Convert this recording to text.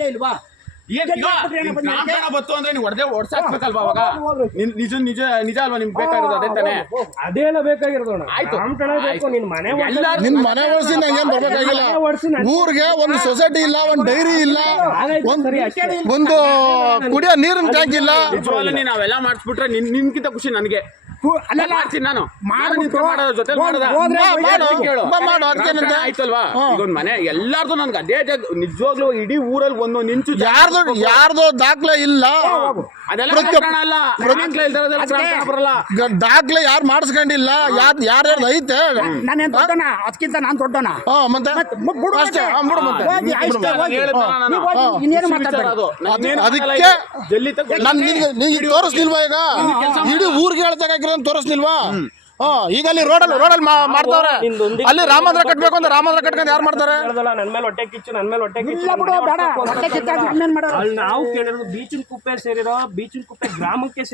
ಇಲ್ಲೇ ಇಲ್ವಾ? ಎಲ್ಲಿ ಅದಕ್ಕೆ? ಬತ್ತು ಅಂದ್ರೆ ನೀವು ಹೊಡೆದೇ ಹೊಡ್ಸಾಕ್ಬೇಕಲ್ವಾ ಅವಾಗ? ನಿಜ ನಿಜ ನಿಜ ಅಲ್ವಾ ನಿಮ್ಗೆ ಬೇಕಾಗಿರೋದು ಅದೇ ತಾನೇ ಅದೇನ ಬೇಕಾಗಿರೋದು ಅಣ್ಣ. ಆಯ್ತು. ಬೇಕು. ನಿನ್ ಮನೆ ನಿನ್ ಮನೆ ಒಡ್ಸಿ ನಂಗೇನ್ ಬರ್ಬೇಕಾಗಿಲ್ಲ? ಊರ್ಗೆ ಒಂದು ಸೊಸೈಟಿ ಇಲ್ಲ ಒಂದು ಡೈರಿ ಇಲ್ಲ ಒಂದ್ ಕುಡಿಯೋ ನೀರಿನ ಟ್ಯಾಂಕ್ ಇಲ್ಲ. ನಾವೆಲ್ಲ ಮಾಡಿಸ್ಬಿಟ್ರೆ ನಿನ್ ನಿನ್ಗಿಂತ ಖುಷಿ ನನಗೆ. ಮಾಡ್ತೀನಿ ನಾನು. ನಾನು ಮಾಡ್ಬಿಟ್ಟು ಮಾಡೋದ್ರ ಜೊತೆ ಹೋದ್- ಮಾಡೋದ? ಹೋದ್ರೆ ಬಾ, ಮಾಡು. ಕೇಳು ಬಾ, ಮಾಡು? ಆಯ್ತಲ್ವಾ? ಒಂದ್ ಮನೆ ಎಲ್ಲಾರ್ದು ನನ್ಗೆ ಅದೇ ಜಾಗ ನಿಜವಾಗ್ಲೂ ಇಡೀ ಊರಲ್ಲಿ ಒಂದೊಂದು ನಿಂತು ಜಾಗ ಯಾರ್ದು ಯಾರ್ದು ದಾಖಲೆ ಇಲ್ಲ. ದಾಖಲೆ ಯಾರು ಮಾಡಿಸ್ಕೊಂಡಿಲ್ಲ ಯಾರ್ ಯಾರ್ಯಾರ್ದು ಐತೆ? ನಾನೇನ್ ದೊಡ್ಡನ ಅದಕ್ಕಿಂತ ನಾನ್ ದೊಡ್ಡನ. ಅದಕ್ಕೆ- ತೋರಿಸ್ಲಿಲ್ವಾ ಈಗ? ಇಡೀ ಊರ್ಗೆ ಹೇಳ್ತಾ ತೋರಿಸ್ಲಿಲ್ವಾ? ಈಗ ಅಲ್ಲಿ ರೋಡಲ್ಲಿ ರೋಡಲ್ಲಿ ಮಾಡ್ತಾವ್ರೆ ಅಲ್ಲಿ ರಾಮಂದ್ರ ಕಟ್ಬೇಕು ಅಂದ್ರೆ ರಾಮಂದ್ರ ಕಟ್ಕೊಂಡು ಯಾರು ಮಾಡ್ತಾರೆ? ಹೇಳ್ದಲ್ಲ, ನನ್ ಮೇಲೆ ಹೊಟ್ಟೆ ಕಿಚ್ಚು ನನ್ ಮೇಲೆ ಹೊಟ್ಟೆ ಕಿಚ್ಚು ಅಲ್ಲಿ ನಾವು ಕೇಳಿರೋದು ಬೀಚಿನ ಕುಪ್ಪೆ ಸೇರಿರೋ ಬೀಚಿನ ಕುಪ್ಪೆ ಗ್ರಾಮಕ್ಕೆ